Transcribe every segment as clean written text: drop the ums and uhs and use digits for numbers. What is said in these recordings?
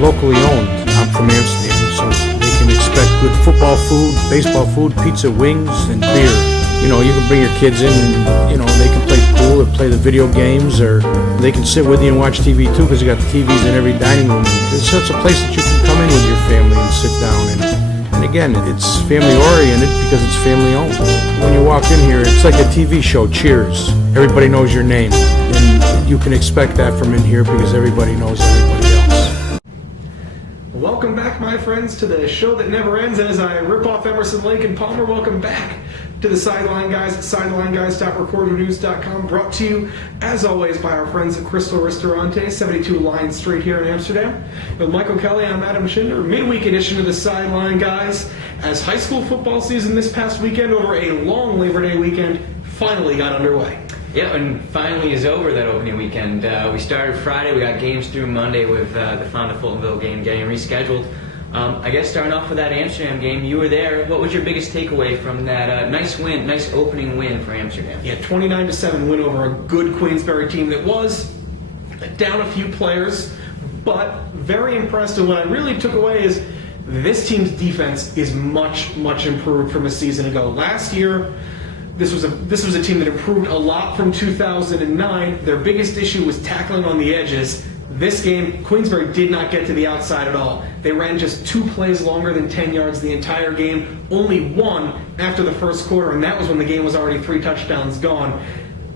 locally owned. I'm from Amsterdam, so they can expect good football food, baseball food, pizza, wings, and beer. You know, you can bring your kids in and, you know, they can play pool or play the video games, or they can sit with you and watch TV too, because you got the TVs in every dining room. It's such a place that you can come in with your family and sit down. And again, it's family oriented because it's family owned. When you walk in here, it's like a TV show, Cheers. Everybody knows your name. And you can expect that from in here because everybody knows everybody else. Welcome back, my friends, to the show that never ends. And as I rip off Emerson, Lake, and Palmer, welcome back to the Sideline Guys at SidelineGuys.recordingnews.com, brought to you, as always, by our friends at Crystal Ristorante, 72 Lion Street here in Amsterdam. With Michael Kelly, I'm Adam Schinder, midweek edition of the Sideline Guys, as high school football season this past weekend, over a long Labor Day weekend, finally got underway. Yeah, and finally is over that opening weekend. We started Friday, we got games through Monday with the Fonda-Fultonville game getting rescheduled. I guess starting off with that Amsterdam game, you were there. What was your biggest takeaway from that nice opening win for Amsterdam? Yeah, 29-7 win over a good Queensberry team that was down a few players, but very impressed. And what I really took away is this team's defense is much, much improved from a season ago. Last year, this was a team that improved a lot from 2009. Their biggest issue was tackling on the edges. This game, Queensberry did not get to the outside at all. They ran just 2 plays longer than 10 yards the entire game, only 1 after the first quarter, and that was when the game was already 3 touchdowns gone.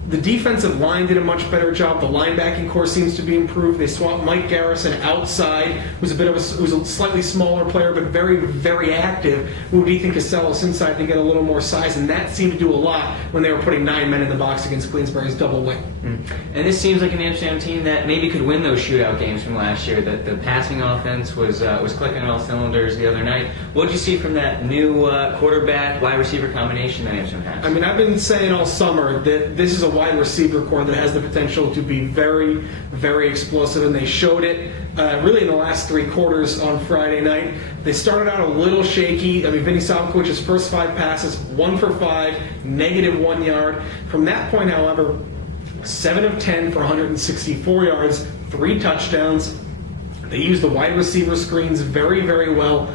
The defensive line did a much better job. The linebacking core seems to be improved. They swapped Mike Garrison outside, who's a slightly smaller player, but very, very active, moved Ethan Casellas inside to get a little more size, and that seemed to do a lot when they were putting 9 men in the box against Queensberry's double wing. And this seems like an Amsterdam team that maybe could win those shootout games from last year. That the passing offense was clicking on all cylinders the other night. What did you see from that new quarterback wide receiver combination that Amsterdam has? I mean, I've been saying all summer that this is a wide receiver core that has the potential to be very, very explosive, and they showed it really in the last 3 quarters on Friday night. They started out a little shaky. I mean, Vinny Savkovic's first 5 passes, 1 for 5, -1 yard. From that point, however, 7 of 10 for 164 yards, 3 touchdowns. They used the wide receiver screens very, very well.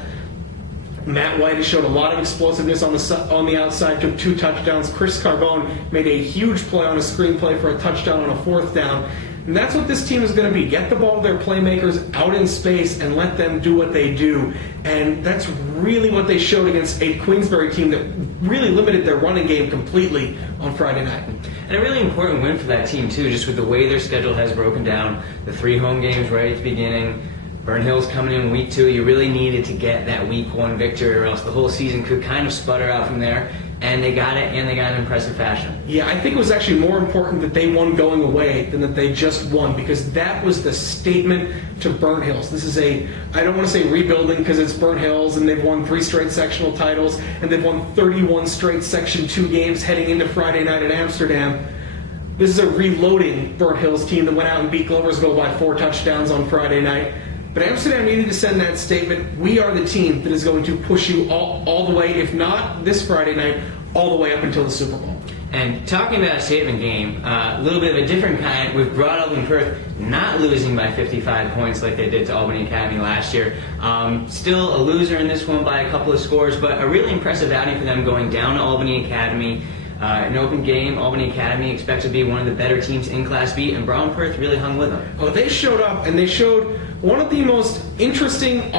Matt White has showed a lot of explosiveness on the outside, took 2 touchdowns. Chris Carbone made a huge play on a screenplay for a touchdown on a 4th down. And that's what this team is going to be. Get the ball to their playmakers out in space and let them do what they do. And that's really what they showed against a Queensberry team that really limited their running game completely on Friday night. And a really important win for that team, too, just with the way their schedule has broken down. The 3 home games right at the beginning. Burn Hill's coming in week 2. You really needed to get that week 1 victory, or else the whole season could kind of sputter out from there. And they got it, and they got it in impressive fashion. Yeah, I think it was actually more important that they won going away than that they just won, because that was the statement to Burn Hills. This is I don't want to say rebuilding because it's Burn Hills, and they've won 3 straight sectional titles, and they've won 31 straight Section 2 games heading into Friday night at Amsterdam. This is a reloading Burn Hills team that went out and beat Gloversville by 4 touchdowns on Friday night. But Amsterdam needed to send that statement: we are the team that is going to push you all the way, if not this Friday night, all the way up until the Super Bowl. And talking about a statement game, a little bit of a different kind with Broad Albany Perth not losing by 55 points like they did to Albany Academy last year. Still a loser in this one by a couple of scores, but a really impressive outing for them going down to Albany Academy. An open game. Albany Academy expects to be one of the better teams in Class B, and Brown Perth really hung with them. Oh, they showed up, and they showed one of the most interesting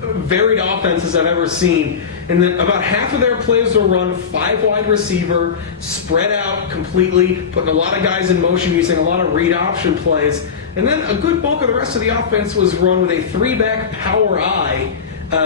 varied offenses I've ever seen. And then about half of their plays were run 5 wide receiver, spread out completely, putting a lot of guys in motion, using a lot of read option plays. And then a good bulk of the rest of the offense was run with a 3-back power I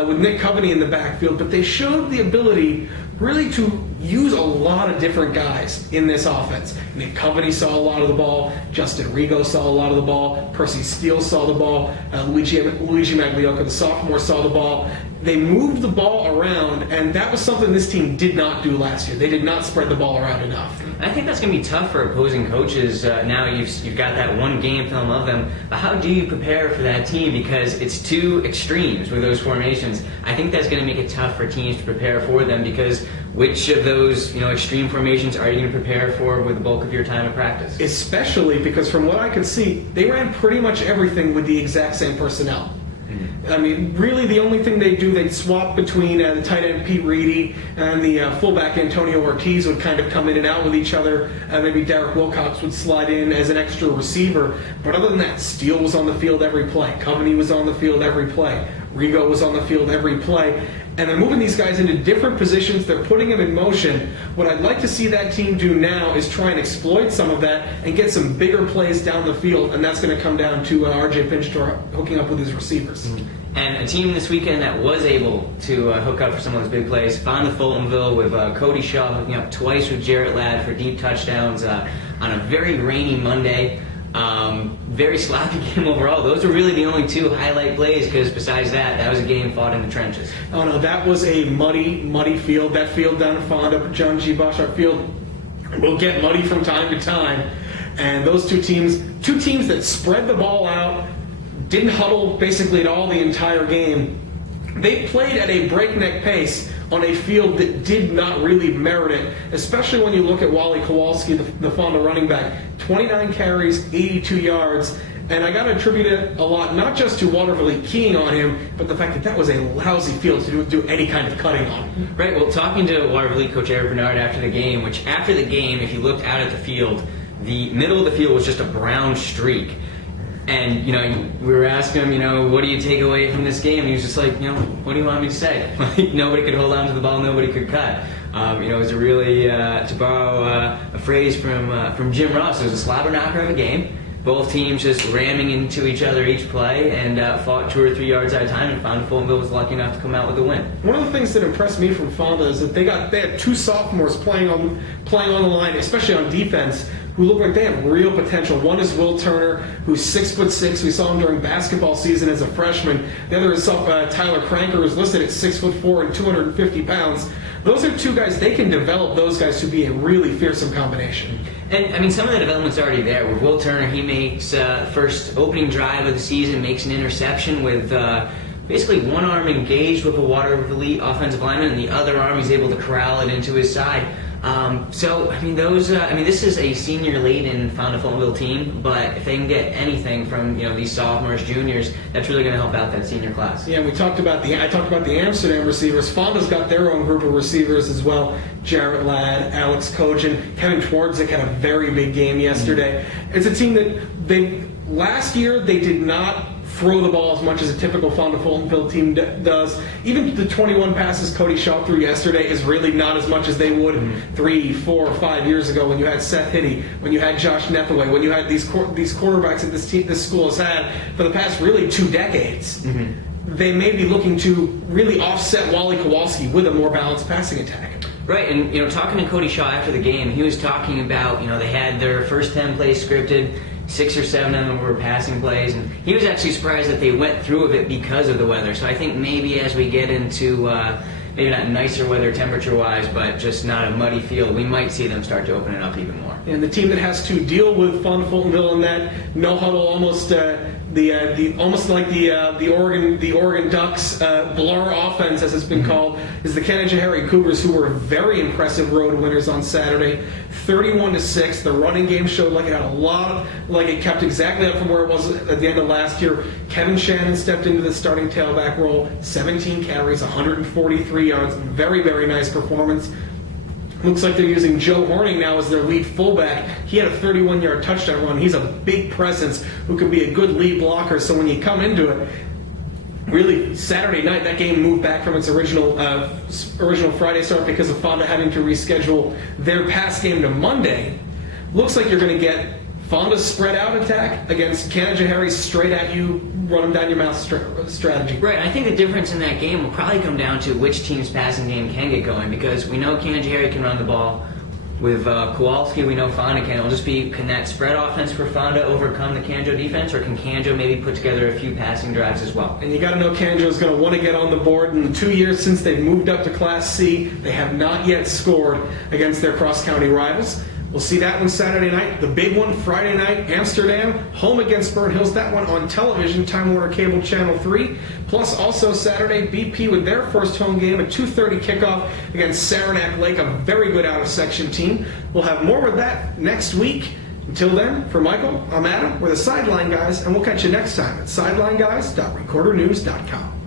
with Nick Coveney in the backfield. But they showed the ability really to use a lot of different guys in this offense. Nick Coveney saw a lot of the ball. Justin Rigo saw a lot of the ball. Percy Steele saw the ball. Luigi Maglioka, the sophomore, saw the ball. They moved the ball around, and that was something this team did not do last year. They did not spread the ball around enough. I think that's going to be tough for opposing coaches. Now you've got that 1 game film of them. But how do you prepare for that team? Because it's 2 extremes with those formations. I think that's going to make it tough for teams to prepare for them, because which of those extreme formations are you going to prepare for with the bulk of your time of practice? Especially because from what I could see, they ran pretty much everything with the exact same personnel. I mean, really the only thing they do, they'd swap between the tight end Pete Reedy and the fullback Antonio Ortiz would kind of come in and out with each other. Maybe Derek Wilcox would slide in as an extra receiver. But other than that, Steele was on the field every play. Coveney was on the field every play. Rigo was on the field every play. And they're moving these guys into different positions. They're putting them in motion. What I'd like to see that team do now is try and exploit some of that and get some bigger plays down the field. And that's going to come down to R.J. Pinchtor hooking up with his receivers. And a team this weekend that was able to hook up for some of those big plays, found the Fultonville with Cody Shaw hooking up twice with Jarrett Ladd for deep touchdowns on a very rainy Monday. Very sloppy game overall. Those were really the only two highlight plays, because besides that was a game fought in the trenches. Oh no, that was a muddy field. That field down in Fonda, John G. Boschart Field, will get muddy from time to time. And those two teams that spread the ball out, didn't huddle basically at all the entire game. They played at a breakneck pace on a field that did not really merit it, especially when you look at Wally Kowalski, the Fonda running back. 29 carries, 82 yards, and I got to attribute it a lot, not just to Waterville keying on him, but the fact that was a lousy field to do any kind of cutting on. Right, well, talking to Waterville coach Eric Bernard after the game, if you looked out at the field, the middle of the field was just a brown streak. And, we were asking him, what do you take away from this game? And he was just like, what do you want me to say? Nobody could hold on to the ball, nobody could cut. It was a really, to borrow a phrase from Jim Ross, it was a slobber knocker of a game. Both teams just ramming into each other each play and fought 2 or 3 yards at a time, and Fonda Fultonville was lucky enough to come out with a win. One of the things that impressed me from Fonda is that they had 2 sophomores playing on the line, especially on defense, who look like they have real potential. One is Will Turner, who's 6'6". We saw him during basketball season as a freshman. The other is Tyler Cranker, who's listed at 6'4" and 250 pounds. Those are 2 guys. They can develop those guys to be a really fearsome combination. And some of the development's already there. With Will Turner, he makes first opening drive of the season, makes an interception with basically one arm engaged with a Waterville offensive lineman, and the other arm he's able to corral it into his side. This is a senior-laden Fonda Fultonville team, but if they can get anything from these sophomores, juniors, that's really going to help out that senior class. Yeah, I talked about the Amsterdam receivers. Fonda's got their own group of receivers as well. Jarrett Ladd, Alex Kojin, Kevin Twardzik had a very big game yesterday. It's a team that last year they did not throw the ball as much as a typical Fonda Fultonville team does. Even the 21 passes Cody Shaw threw yesterday is really not as much as they would 3, 4, 5 years ago when you had Seth Hitty, when you had Josh Nethaway, when you had these quarterbacks that this school has had for the past really 2 decades. Mm-hmm. They may be looking to really offset Wally Kowalski with a more balanced passing attack. Right, and talking to Cody Shaw after the game, he was talking about they had their first 10 plays scripted. 6 or 7 of them were passing plays, and he was actually surprised that they went through with it because of the weather. So I think maybe as we get into maybe not nicer weather temperature-wise, but just not a muddy field, we might see them start to open it up even more. And the team that has to deal with Fonda Fultonville in that no huddle, almost like the Oregon Ducks blur offense, as it's been called, is the Canajoharie Cougars, who were very impressive road winners on Saturday, 31-6. The running game showed like it kept exactly up from where it was at the end of last year. Kevin Shannon stepped into the starting tailback role, 17 carries, 143 yards, very, very nice performance. Looks like they're using Joe Horning now as their lead fullback. He had a 31-yard touchdown run. He's a big presence who can be a good lead blocker. So when you come into it, really Saturday night, that game moved back from its original Friday start because of Fonda having to reschedule their pass game to Monday. Looks like you're going to get Fonda's spread out attack against Canajoharie's straight at you, run them down your mouth strategy. Right, I think the difference in that game will probably come down to which team's passing game can get going, because we know Canajoharie can run the ball. With Kowalski, we know Fonda can. It'll just be, can that spread offense for Fonda overcome the Canjo defense, or can Canjo maybe put together a few passing drives as well? And you got to know Canjo is going to want to get on the board. In the 2 years since they've moved up to Class C, they have not yet scored against their cross-county rivals. We'll see that one Saturday night. The big one Friday night, Amsterdam, home against Burnt Hills. That one on television, Time Warner Cable Channel 3. Plus also Saturday, BP with their first home game, a 2:30 kickoff against Saranac Lake, a very good out-of-section team. We'll have more of that next week. Until then, for Michael, I'm Adam. We're the Sideline Guys, and we'll catch you next time at SidelineGuys.recordernews.com.